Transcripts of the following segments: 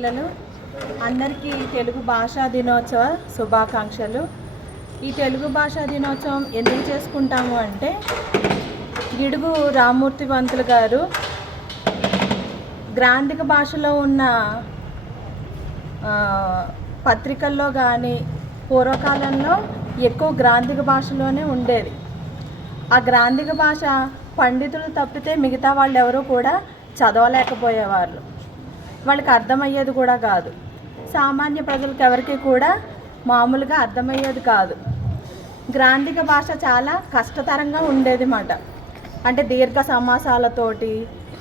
పిల్లలు అందరికీ తెలుగు భాషా దినోత్సవ శుభాకాంక్షలు. ఈ తెలుగు భాషా దినోత్సవం ఎందుకు చేసుకుంటాము అంటే గిడుగు రామ్మూర్తి పంతులు గారు గ్రాంధిక భాషలో ఉన్న పత్రికల్లో కానీ పూర్వకాలంలో ఎక్కువ గ్రాంధిక భాషలోనే ఉండేది. ఆ గ్రాంధిక భాష పండితులు తప్పితే మిగతా వాళ్ళు ఎవరూ కూడా చదవలేకపోయేవాళ్ళు. వాళ్ళకి అర్థమయ్యేది కూడా కాదు. సామాన్య ప్రజలకు ఎవరికి కూడా మామూలుగా అర్థమయ్యేది కాదు. గ్రాంధిక భాష చాలా కష్టతరంగా ఉండేది మాట. అంటే దీర్ఘ సమాసాలతోటి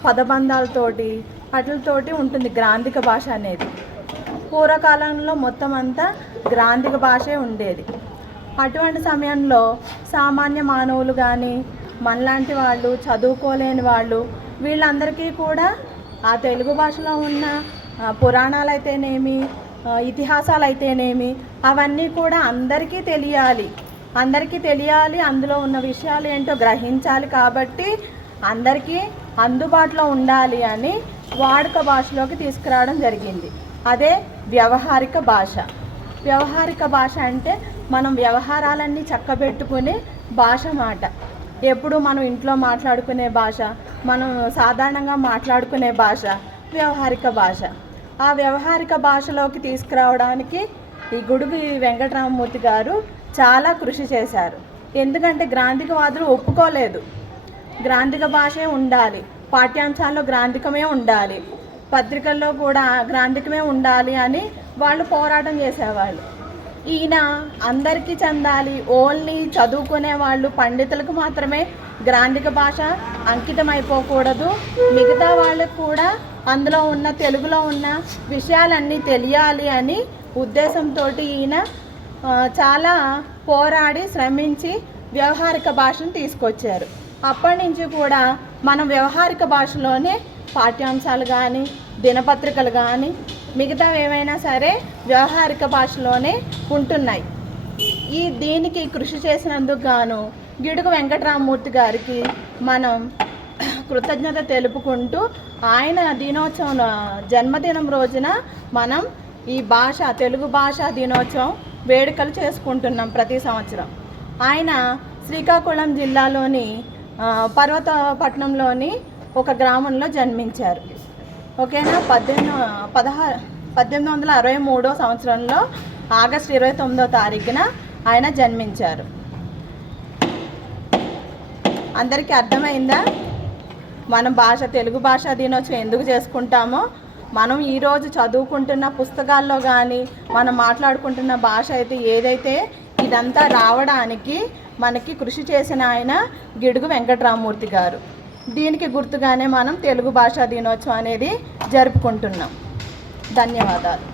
పదబంధాలతోటి వాటితోటి ఉంటుంది గ్రాంధిక భాష అనేది. పూర్వకాలంలో మొత్తం అంతా గ్రాంధిక భాషే ఉండేది. అటువంటి సమయంలో సామాన్య మానవులు కానీ మనలాంటి వాళ్ళు చదువుకోలేని వాళ్ళు వీళ్ళందరికీ కూడా ఆ తెలుగు భాషలో ఉన్న పురాణాలు అయితేనేమి ఇతిహాసాలు అయితేనేమి అవన్నీ కూడా అందరికీ తెలియాలి, అందులో ఉన్న విషయాలు ఏంటో గ్రహించాలి. కాబట్టి అందరికీ అందుబాటులో ఉండాలి అని వాడుక భాషలోకి తీసుకురావడం జరిగింది. అదే వ్యవహారిక భాష. వ్యవహారిక భాష అంటే మనం వ్యవహారాలన్నీ చక్కబెట్టుకునే భాష మాట. ఎప్పుడు మనం ఇంట్లో మాట్లాడుకునే భాష, మనం సాధారణంగా మాట్లాడుకునే భాష వ్యవహారిక భాష. ఆ వ్యవహారిక భాషలోకి తీసుకురావడానికి ఈ గుడుగు వెంకటరామమూర్తి గారు చాలా కృషి చేశారు. ఎందుకంటే గ్రాంధికవాదులు ఒప్పుకోలేదు. గ్రాంధిక భాషే ఉండాలి, పాఠ్యాంశాల్లో గ్రాంధికమే ఉండాలి, పత్రికల్లో కూడా గ్రాంధికమే ఉండాలి అని వాళ్ళు పోరాటం చేసేవాళ్ళు. ఈయన అందరికీ చెందాలి, ఓన్లీ చదువుకునే వాళ్ళు పండితులకు మాత్రమే గ్రాంధిక భాష అంకితం అయిపోకూడదు, మిగతా వాళ్ళకు కూడా అందులో ఉన్న తెలుగులో ఉన్న విషయాలన్నీ తెలియాలి అని ఉద్దేశంతో ఈయన చాలా పోరాడి శ్రమించి వ్యవహారిక భాషను తీసుకొచ్చారు. అప్పటి నుంచి కూడా మనం వ్యవహారిక భాషలోనే పాఠ్యాంశాలు కానీ దినపత్రికలు కానీ మిగతా ఏమైనా సరే వ్యవహారిక భాషలోనే ఉంటున్నాయి. దీనికి కృషి చేసినందుకు గాను గిడుగు వెంకటరామమూర్తి గారికి మనం కృతజ్ఞత తెలుపుకుంటూ ఆయన దినోత్సవం జన్మదినం రోజున మనం ఈ తెలుగు భాషా దినోత్సవం వేడుకలు చేసుకుంటున్నాం ప్రతి సంవత్సరం. ఆయన శ్రీకాకుళం జిల్లాలోని పర్వతపట్నంలోని ఒక గ్రామంలో జన్మించారు. ఓకేనా. 1863 సంవత్సరంలో ఆగస్టు 29వ తారీఖున ఆయన జన్మించారు. అందరికీ అర్థమైందా మనం తెలుగు భాషా దినోత్సవం ఎందుకు చేసుకుంటామో? మనం ఈరోజు చదువుకుంటున్న పుస్తకాల్లో కానీ మనం మాట్లాడుకుంటున్న భాష అయితే ఏదైతే ఇదంతా రావడానికి మనకి కృషి చేసిన ఆయన గిడుగు వెంకటరామమూర్తి గారు. దీనికి గుర్తుగానే మనం తెలుగు భాషా దినోత్సవం అనేది జరుపుకుంటున్నాం. ధన్యవాదాలు.